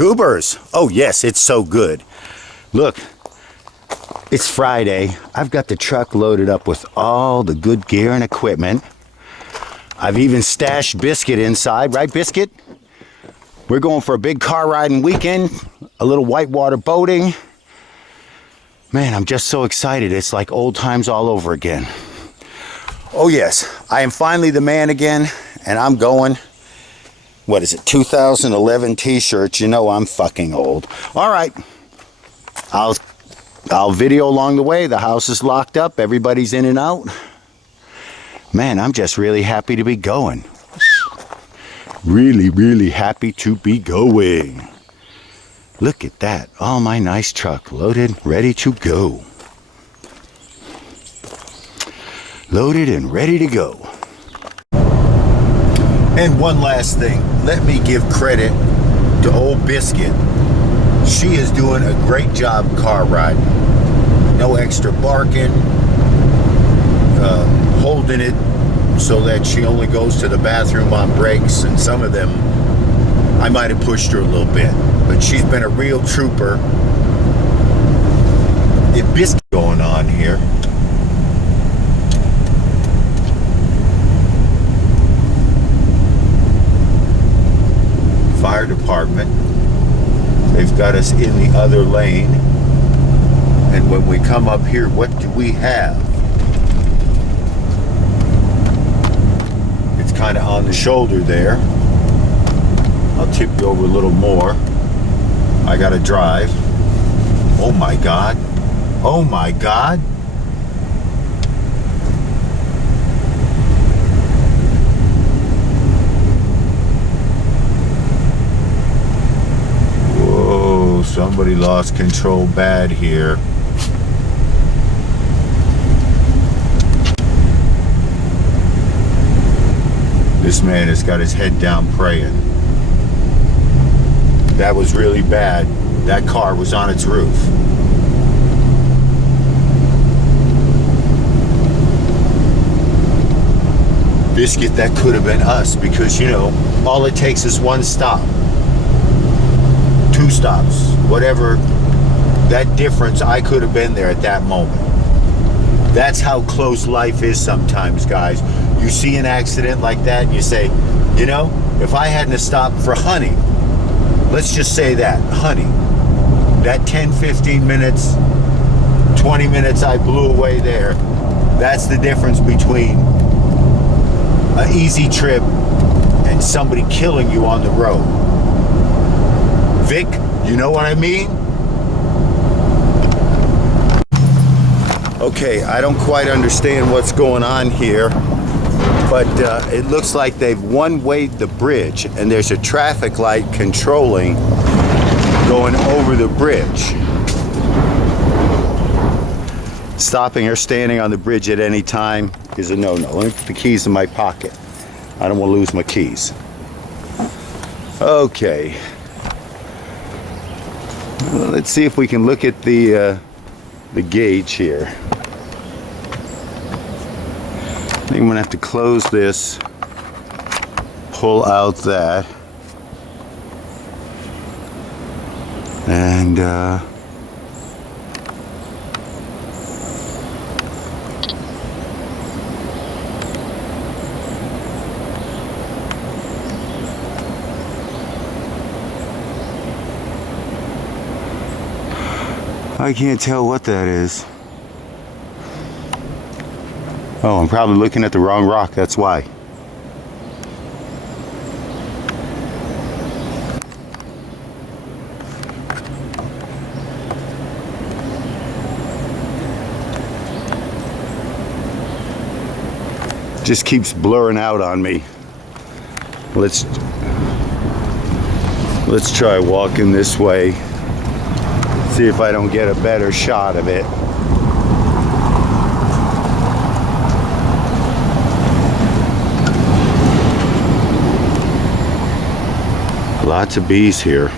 YouTubers. Oh yes, it's so good. Look, it's Friday. I've got the truck loaded up with all the good gear and equipment. I've even stashed Biscuit inside, right Biscuit? We're going for a big car riding weekend, a little whitewater boating. Man, I'm just so excited. It's like old times all over again. Oh yes, I am finally the man again, and I'm going. What is it, 2011 t-shirts? You know I'm fucking old. All right, I'll video along the way. The house is locked up. Everybody's in and out. Man, I'm just really happy to be going. Really, really happy to be going. Look at that. Oh, my nice truck loaded, ready to go. Loaded and ready to go. And one last thing, let me give credit to old Biscuit. She is doing a great job car riding. No extra barking, holding it so that she only goes to the bathroom on breaks, and some of them I might have pushed her a little bit, but she's been a real trooper. If Biscuit going on here. Fire department. They've got us in the other lane. And when we come up here, what do we have? It's kind of on the shoulder there. I'll tip you over a little more. I gotta drive. Oh my God. Oh my God. Somebody lost control bad here. This man has got his head down praying. That was really bad. That car was on its roof. Biscuit, that could have been us, because, you know, all it takes is one stop. 2 stops, whatever that difference, I could have been there at that moment. That's how close life is sometimes, guys. You see an accident like that and you say, you know, if I hadn't have stopped for Honey, let's just say that, Honey, that 10, 15 minutes, 20 minutes I blew away there, that's the difference between an easy trip and somebody killing you on the road. Vic, you know what I mean? Okay, I don't quite understand what's going on here, but it looks like they've one-wayed the bridge, and there's a traffic light controlling going over the bridge. Stopping or standing on the bridge at any time is a no-no. Let me put the keys in my pocket. I don't want to lose my keys. Okay. Well, let's see if we can look at the gauge here. I think I'm gonna have to close this, pull out that, and I can't tell what that is. Oh, I'm probably looking at the wrong rock, that's why. Just keeps blurring out on me. Let's try walking this way. See if I don't get a better shot of it. Lots of bees here.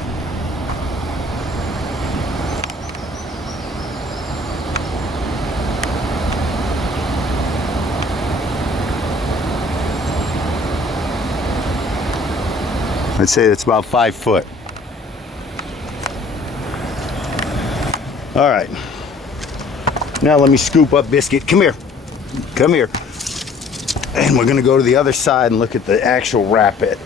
I'd say it's about 5 foot. All right. Now let me scoop up Biscuit. Come here. Come here. And we're gonna go to the other side and look at the actual wrap it.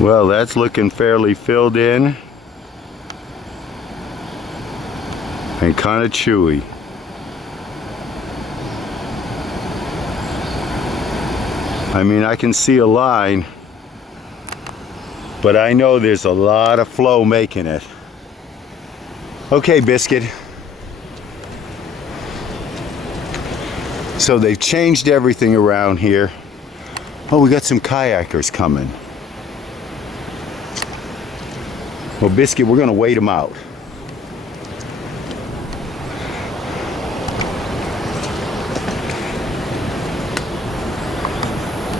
Well, that's looking fairly filled in and kind of chewy. I mean, I can see a line, but I know there's a lot of flow making it. Okay, Biscuit. So they've changed everything around here. Oh, we got some kayakers coming. Well, Biscuit, we're gonna wait them out.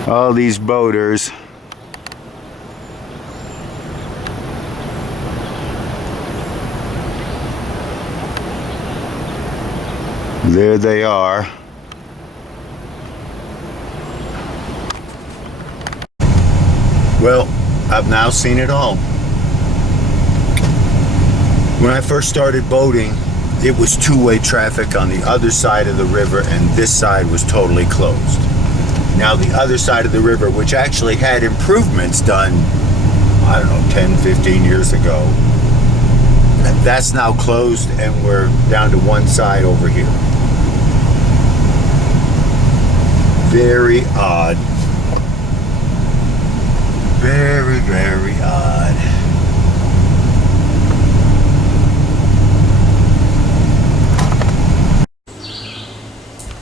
All these boaters. There they are. Well, I've now seen it all. When I first started boating, it was two-way traffic on the other side of the river, and this side was totally closed. Now the other side of the river, which actually had improvements done, I don't know, 10, 15 years ago, that's now closed, and we're down to one side over here. Very odd. Very, very odd.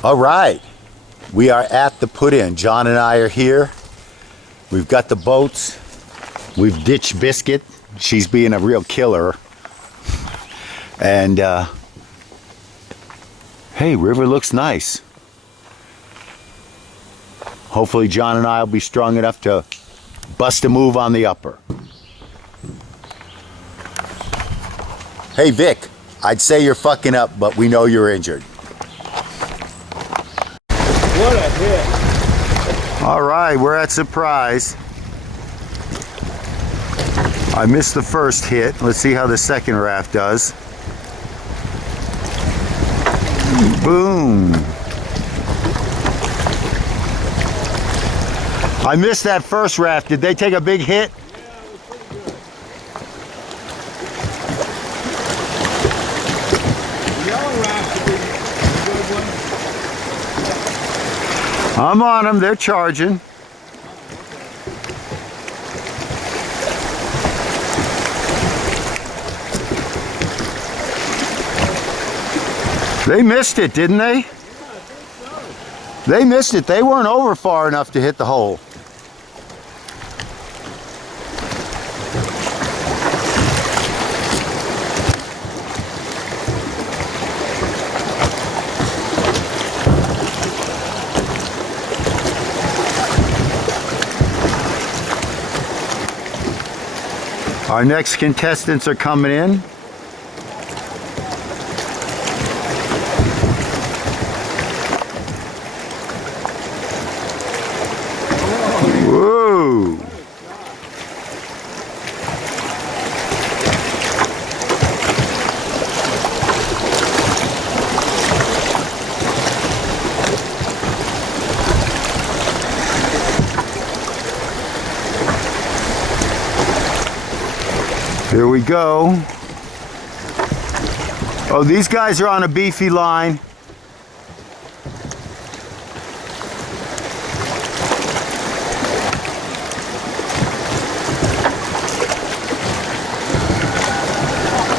All right, we are at the put-in. John and I are here. We've got the boats. We've ditched Biscuit. She's being a real killer. And hey, river looks nice. Hopefully John and I will be strong enough to bust a move on the upper. Hey Vic, I'd say you're fucking up, but we know you're injured. What a hit. All right, we're at Surprise. I missed the first hit. Let's see how the second raft does. Boom. I missed that first raft. Did they take a big hit? Yeah, it was pretty good. The yellow raft would be a good one. I'm on them. They're charging. They missed it, didn't they? Yeah, I think so. They missed it. They weren't over far enough to hit the hole. Our next contestants are coming in. Whoa! Here we go. Oh, these guys are on a beefy line.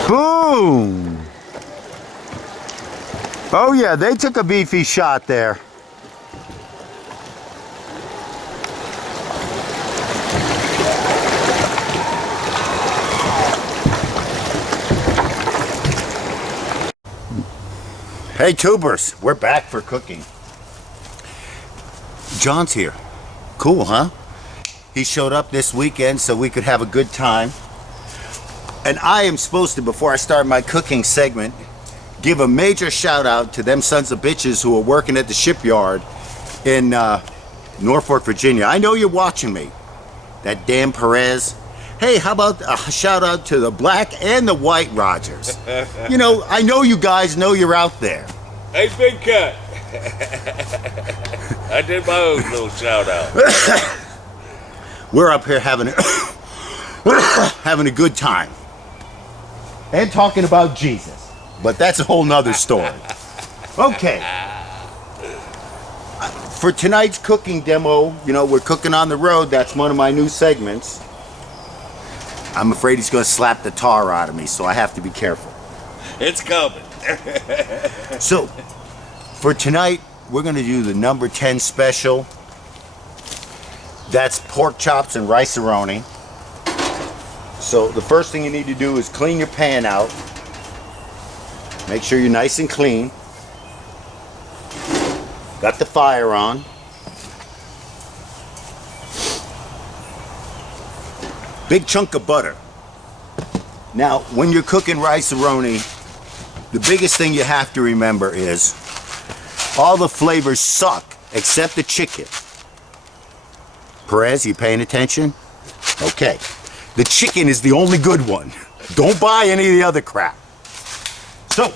Boom! Oh yeah, they took a beefy shot there. Hey tubers, we're back for cooking. John's here. Cool, huh? He showed up this weekend so we could have a good time. And I am supposed to, before I start my cooking segment, give a major shout out to them sons of bitches who are working at the shipyard in Norfolk, Virginia. I know you're watching me. That damn Perez. Hey, how about a shout out to the black and the white Rogers? You know, I know you guys know you're out there. Hey, Big Cut. I did my own little shout out. We're up here having having a good time. And talking about Jesus. But that's a whole nother story. Okay. For tonight's cooking demo, you know, we're cooking on the road. That's one of my new segments. I'm afraid he's going to slap the tar out of me, so I have to be careful. It's coming. So, for tonight, we're going to do the number 10 special. That's pork chops and rice-a-roni. So, the first thing you need to do is clean your pan out. Make sure you're nice and clean. Got the fire on. Big chunk of butter. Now, when you're cooking rice-a-roni, the biggest thing you have to remember is all the flavors suck except the chicken. Perez, you paying attention? Okay. The chicken is the only good one. Don't buy any of the other crap. So,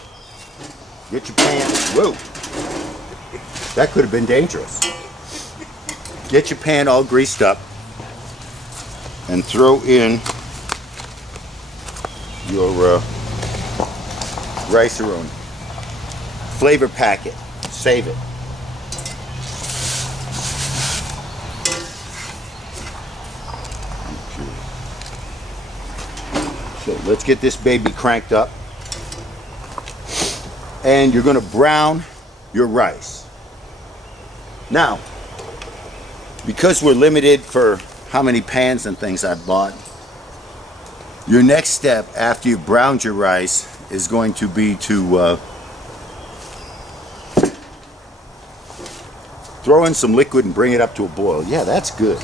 get your pan. Whoa. That could have been dangerous. Get your pan all greased up and throw in your rice-a-roni. Flavor packet. Save it. So let's get this baby cranked up. And you're going to brown your rice. Now, because we're limited for how many pans and things I've bought, your next step after you've browned your rice is going to be to throw in some liquid and bring it up to a boil. Yeah, that's good.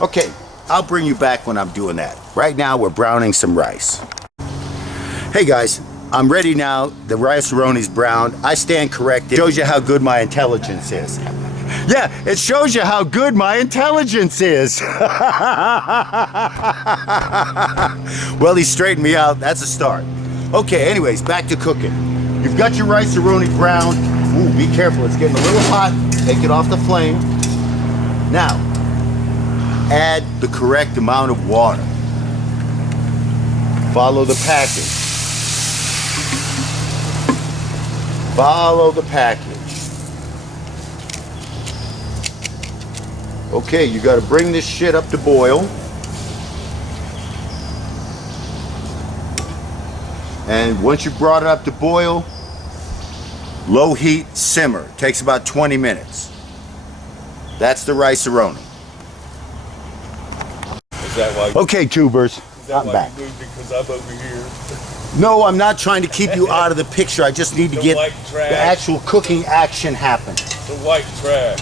Okay, I'll bring you back when I'm doing that. Right now, we're browning some rice. Hey guys, I'm ready now. The rice-a-roni's browned. I stand corrected. It shows you how good my intelligence is. Yeah, it shows you how good my intelligence is. Well, he straightened me out. That's a start. Okay, anyways, back to cooking. You've got your rice-a-roni browned. Ooh, be careful. It's getting a little hot. Take it off the flame. Now, add the correct amount of water. Follow the package. Follow the package. Okay, you got to bring this shit up to boil. And once you've brought it up to boil, low heat, simmer. Takes about 20 minutes. That's the rice-a-roni. Is that why? Okay, tubers, I'm back. You moved it because I'm over here? No, I'm not trying to keep you out of the picture. I just need to get the actual cooking action happen. The white trash.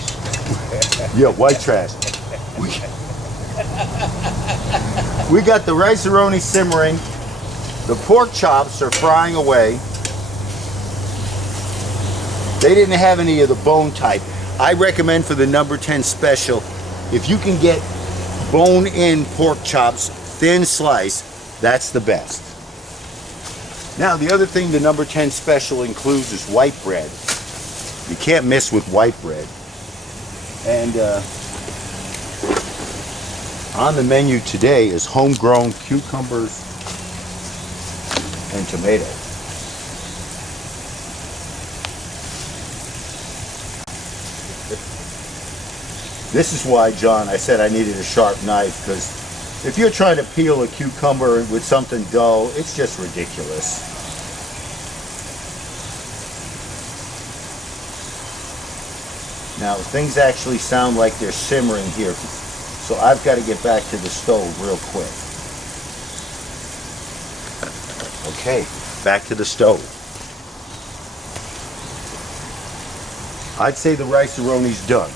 Yeah, white trash. We got the rice-a-roni simmering. The pork chops are frying away. They didn't have any of the bone type. I recommend for the number 10 special, if you can get bone-in pork chops, thin slice, that's the best. Now, the other thing the number 10 special includes is white bread. You can't miss with white bread. And on the menu today is homegrown cucumbers and tomatoes. This is why, John, I said I needed a sharp knife, because if you're trying to peel a cucumber with something dull, it's just ridiculous. Now, things actually sound like they're simmering here, so I've got to get back to the stove real quick. Okay, back to the stove. I'd say the rice-a-roni's done.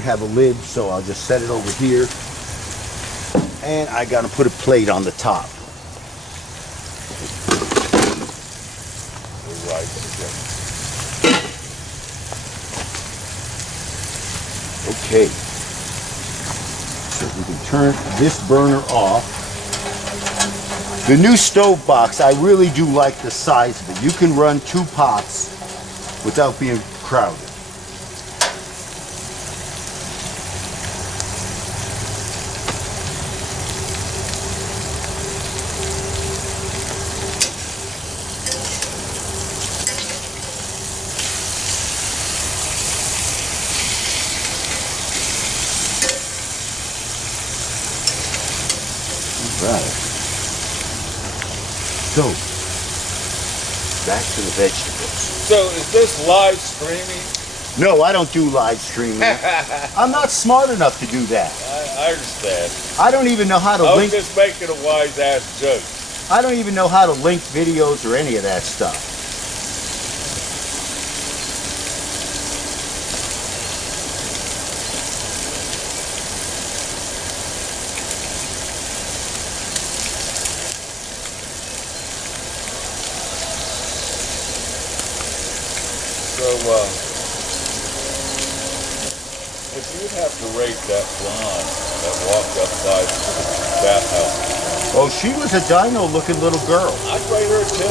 don't have a lid, so I'll just set it over here. And I gotta put a plate on the top. Right. Okay. So we can turn this burner off. The new stove box, I really do like the size of it. You can run 2 pots without being crowded. Right. So, back to the vegetables. So is this live streaming? No, I don't do live streaming. I'm not smart enough to do that. I understand. I don't even know how to I was link. just making a wise ass joke. I don't even know how to link videos or any of that stuff. So, if you'd have to rate that blonde that walked up by to the bathhouse, Oh, she was a dino-looking little girl. I'd rate her a 10.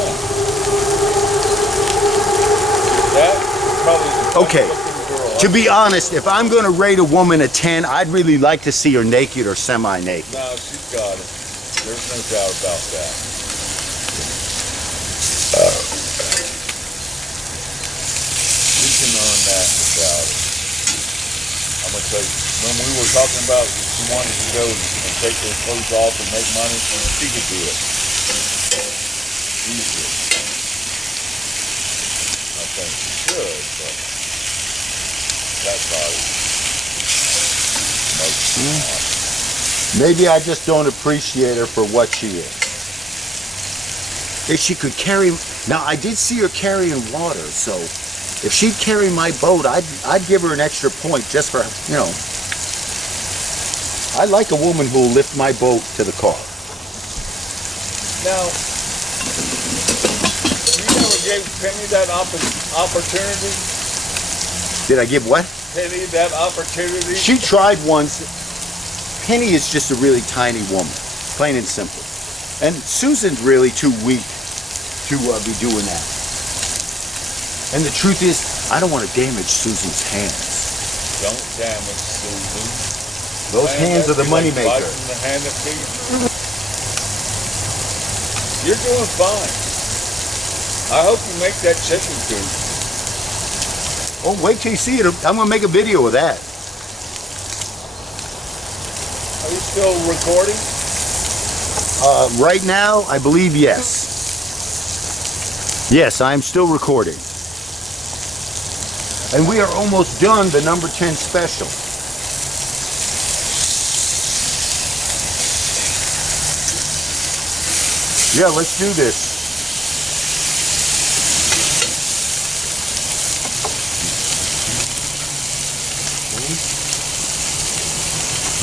That probably Okay. girl. To be honest, if I'm going to rate a woman a 10, I'd really like to see her naked or semi-naked. No, she's got it. There's no doubt about that. You can earn that without it. I'm gonna tell you, when we were talking about she wanted to go and take those clothes off and make money, she could do it. Easily. I think she should, but that body. Maybe I just don't appreciate her for what she is. If she could carry... Now, I did see her carrying water, so if she'd carry my boat, I'd give her an extra point just for, you know... I like a woman who will lift my boat to the car. Now, you never gave Penny that opportunity? Did I give what? Penny that opportunity? She tried once. Penny is just a really tiny woman, plain and simple. And Susan's really too weak to be doing that. And the truth is, I don't want to damage Susan's hands. Don't damage Susan. Those hands are the moneymaker. Biting the hand that feeds. You're doing fine. I hope you make that chicken coop. Oh, wait till you see it. I'm going to make a video of that. Are you still recording? Right now, I believe yes. Yes, I'm still recording. And we are almost done the number 10 special. Yeah, let's do this.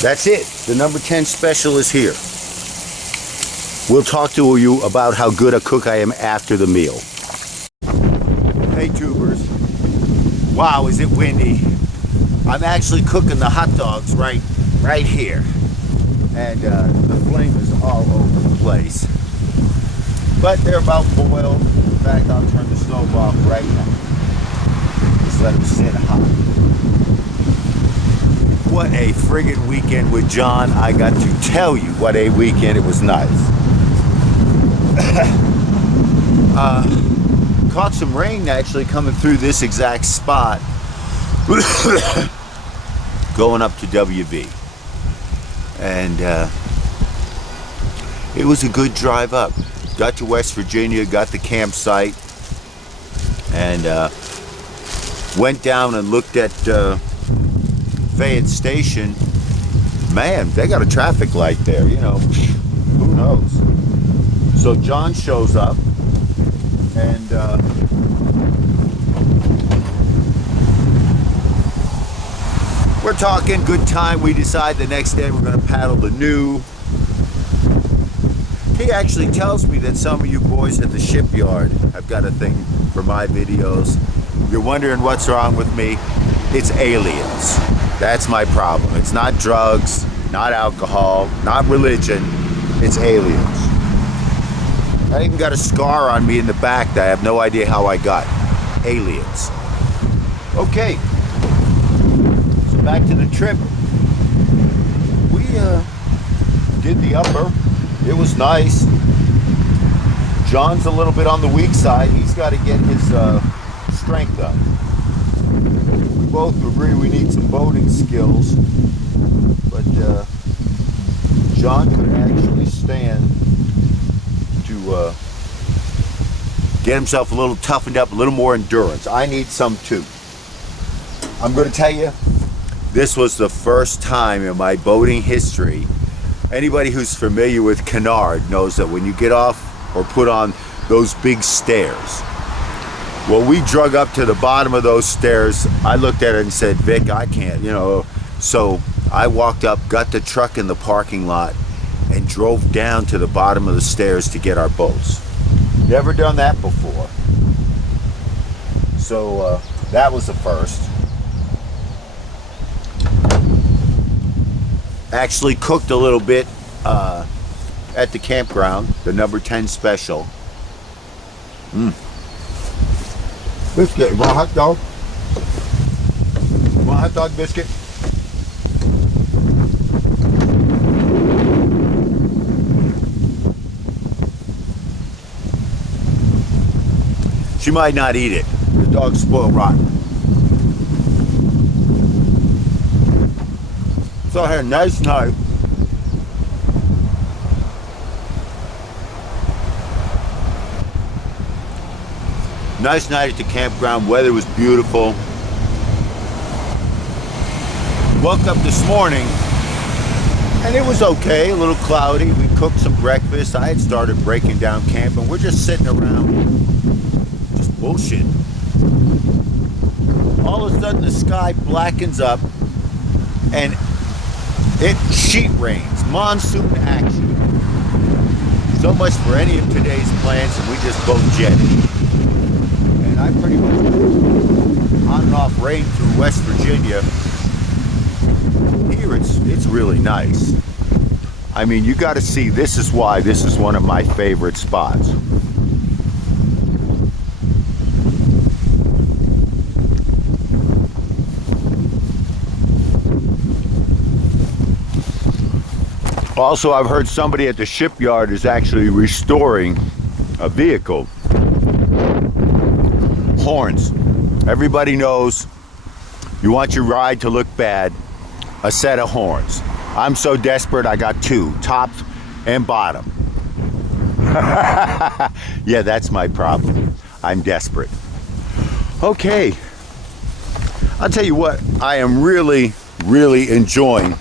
That's it. The number 10 special is here. We'll talk to you about how good a cook I am after the meal. Hey tubers. Wow, is it windy. I'm actually cooking the hot dogs right here. And the flame is all over the place. But they're about boiled. In fact, I'll turn the stove off right now. Just let them sit hot. What a friggin' weekend with John. I got to tell you what a weekend. It was nice. Caught some rain actually coming through this exact spot. Going up to WV. And it was a good drive up. Got to West Virginia, got the campsite, and went down and looked at Fayette Station. Man, they got a traffic light there, you know, who knows. So John shows up, and we're talking good time. We decide the next day we're going to paddle the new. He actually tells me that some of you boys at the shipyard have got a thing for my videos. You're wondering what's wrong with me. It's aliens. That's my problem. It's not drugs, not alcohol, not religion. It's aliens. I even got a scar on me in the back that I have no idea how I got. Aliens. Okay. So back to the trip. We did the upper. It was nice. John's a little bit on the weak side. He's got to get his strength up. We both agree we need some boating skills, but John could actually stand to get himself a little toughened up, a little more endurance. I need some too. I'm going to tell you, this was the first time in my boating history. Anybody who's familiar with canard knows that when you get off or put on those big stairs, well, we drug up to the bottom of those stairs. I looked at it and said, Vic, I can't, you know. So I walked up, got the truck in the parking lot, and drove down to the bottom of the stairs to get our boats. Never done that before. So that was the first. Actually cooked a little bit at the campground, the number 10 special. Biscuit, you want a hot dog? You want a hot dog biscuit? She might not eat it. The dog's spoiled rotten. So I had a nice night. Nice night at the campground. Weather was beautiful. Woke up this morning and it was okay, a little cloudy. We cooked some breakfast. I had started breaking down camp and we're just sitting around just bullshit. All of a sudden the sky blackens up and it sheet rains, monsoon action. So much for any of today's plans, and we just both jetted. And I pretty much on and off rain through West Virginia. Here it's really nice. I mean, you got to see. This is why this is one of my favorite spots. Also, I've heard somebody at the shipyard is actually restoring a vehicle. Horns. Everybody knows you want your ride to look bad, a set of horns. I'm so desperate I got two, top and bottom. Yeah, that's my problem. I'm desperate. Okay. I'll tell you what, I am really, really enjoying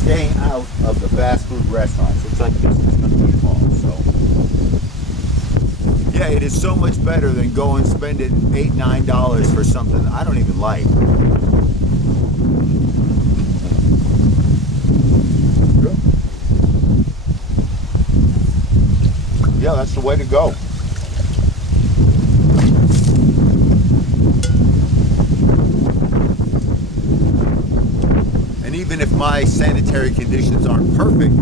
staying out of the fast food restaurants. Looks like this is going to be fall, so. Yeah, it is so much better than going spending $8, $9 for something I don't even like. Yeah, that's the way to go. And even if my sanitary conditions aren't perfect,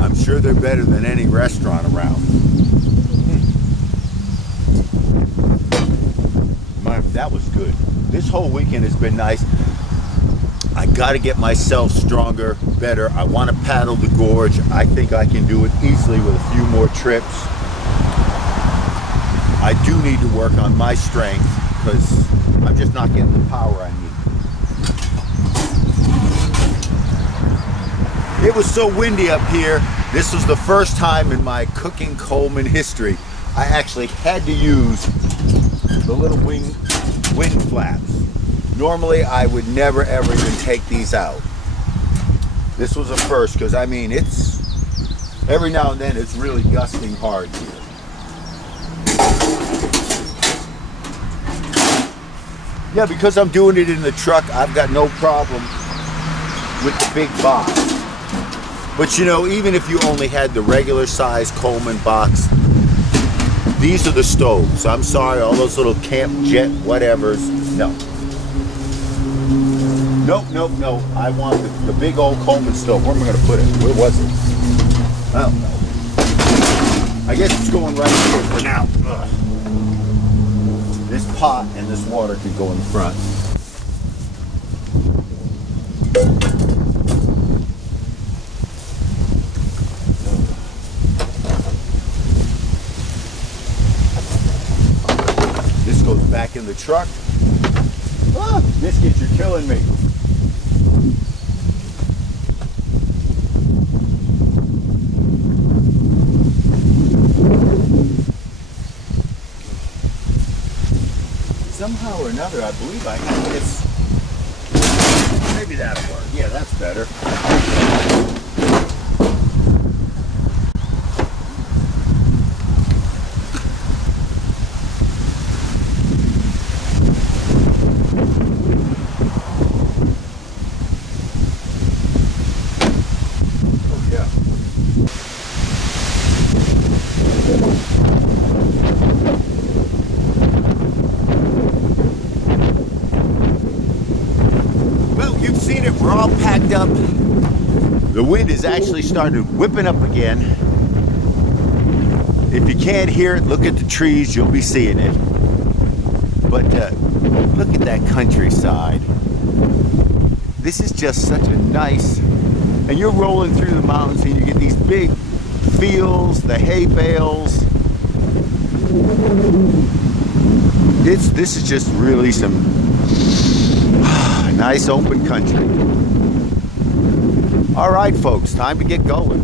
I'm sure they're better than any restaurant around. That was good. This whole weekend has been nice. I got to get myself stronger, better. I want to paddle the gorge. I think I can do it easily with a few more trips. I do need to work on my strength because I'm just not getting the power I need. It was so windy up here. This was the first time in my cooking Coleman history I actually had to use the little wind flaps. Normally I would never ever even take these out. This was a first because I mean it's every now and then it's really gusting hard here. Yeah, because I'm doing it in the truck, I've got no problem with the big box. But you know, even if you only had the regular size Coleman box, these are the stoves. I'm sorry, all those little Camp Jet whatevers, no. Nope, nope, no. I want the big old Coleman stove. Where am I going to put it? Where was it? I don't know. I guess it's going right here for now. Ugh. This pot and this water could go in the front. This goes back in the truck. Ah, biscuits, you're killing me. Somehow or another, I believe I have this. Maybe that'll work. Yeah, that's better. Oh, yeah. Well, you've seen it. We're all packed up. The wind is actually starting whipping up again. If you can't hear it, look at the trees. You'll be seeing it. But look at that countryside. This is just such a nice... And you're rolling through the mountains and you get these big fields, the hay bales. This is just really some nice open country. All right, folks, time to get going.